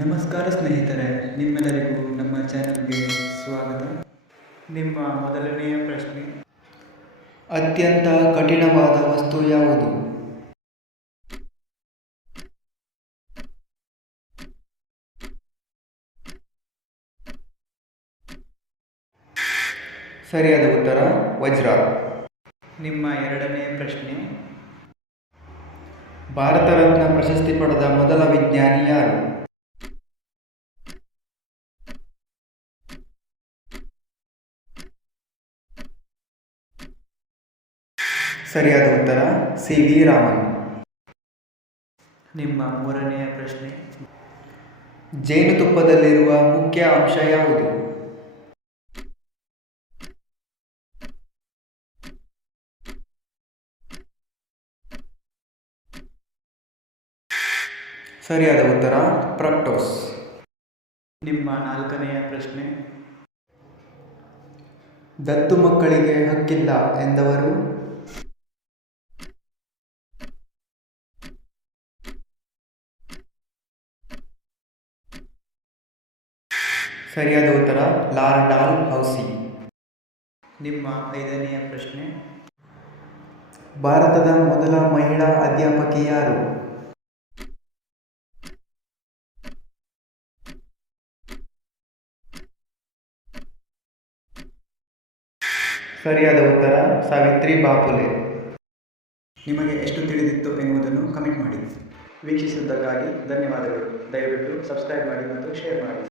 ನಮಸ್ಕಾರ ಸ್ನೇಹಿತರೆ, ನಿಮ್ಮೆಲ್ಲರಿಗೂ ನಮ್ಮ ಚಾನಲ್ಗೆ ಸ್ವಾಗತ. ನಿಮ್ಮ ಮೊದಲನೆಯ ಪ್ರಶ್ನೆ: ಅತ್ಯಂತ ಕಠಿಣವಾದ ವಸ್ತು ಯಾವುದು? ಸರಿಯಾದ ಉತ್ತರ ವಜ್ರ. ನಿಮ್ಮ ಎರಡನೆಯ ಪ್ರಶ್ನೆ: ಭಾರತ ರತ್ನ ಪ್ರಶಸ್ತಿ ಪಡೆದ ಮೊದಲ ವಿಜ್ಞಾನಿ ಯಾರು? ಸರಿಯಾದ ಉತ್ತರ ಸಿ.ವಿ. ರಾಮನ್. ನಿಮ್ಮ ಮೂರನೆಯ ಪ್ರಶ್ನೆ: ಜೇನುತುಪ್ಪದಲ್ಲಿರುವ ಮುಖ್ಯ ಅಂಶ ಯಾವುದು? ಸರಿಯಾದ ಉತ್ತರ ಫ್ರಕ್ಟೋಸ್. ನಿಮ್ಮ ನಾಲ್ಕನೆಯ ಪ್ರಶ್ನೆ: ದತ್ತು ಮಕ್ಕಳಿಗೆ ಹಕ್ಕಿಲ್ಲ ಎಂದವರು? ಸರಿಯಾದ ಉತ್ತರ ಲಾರ್ಡ್ ಡಾಲ್ಹೌಸಿ. ನಿಮ್ಮ ಐದನೆಯ ಪ್ರಶ್ನೆ: ಭಾರತದ ಮೊದಲ ಮಹಿಳಾ ಅಧ್ಯಾಪಕಿ ಯಾರು? ಸರಿಯಾದ ಉತ್ತರ ಸಾವಿತ್ರಿ ಬಾಪುಲೆ. ನಿಮಗೆ ಎಷ್ಟು ತಿಳಿದಿತ್ತು ಎನ್ನುವುದನ್ನು ಕಮೆಂಟ್ ಮಾಡಿ. ವೀಕ್ಷಿಸಿದ್ದಕ್ಕಾಗಿ ಧನ್ಯವಾದಗಳು. ದಯವಿಟ್ಟು ಸಬ್ಸ್ಕ್ರೈಬ್ ಮಾಡಿ ಮತ್ತು ಶೇರ್ ಮಾಡಿ.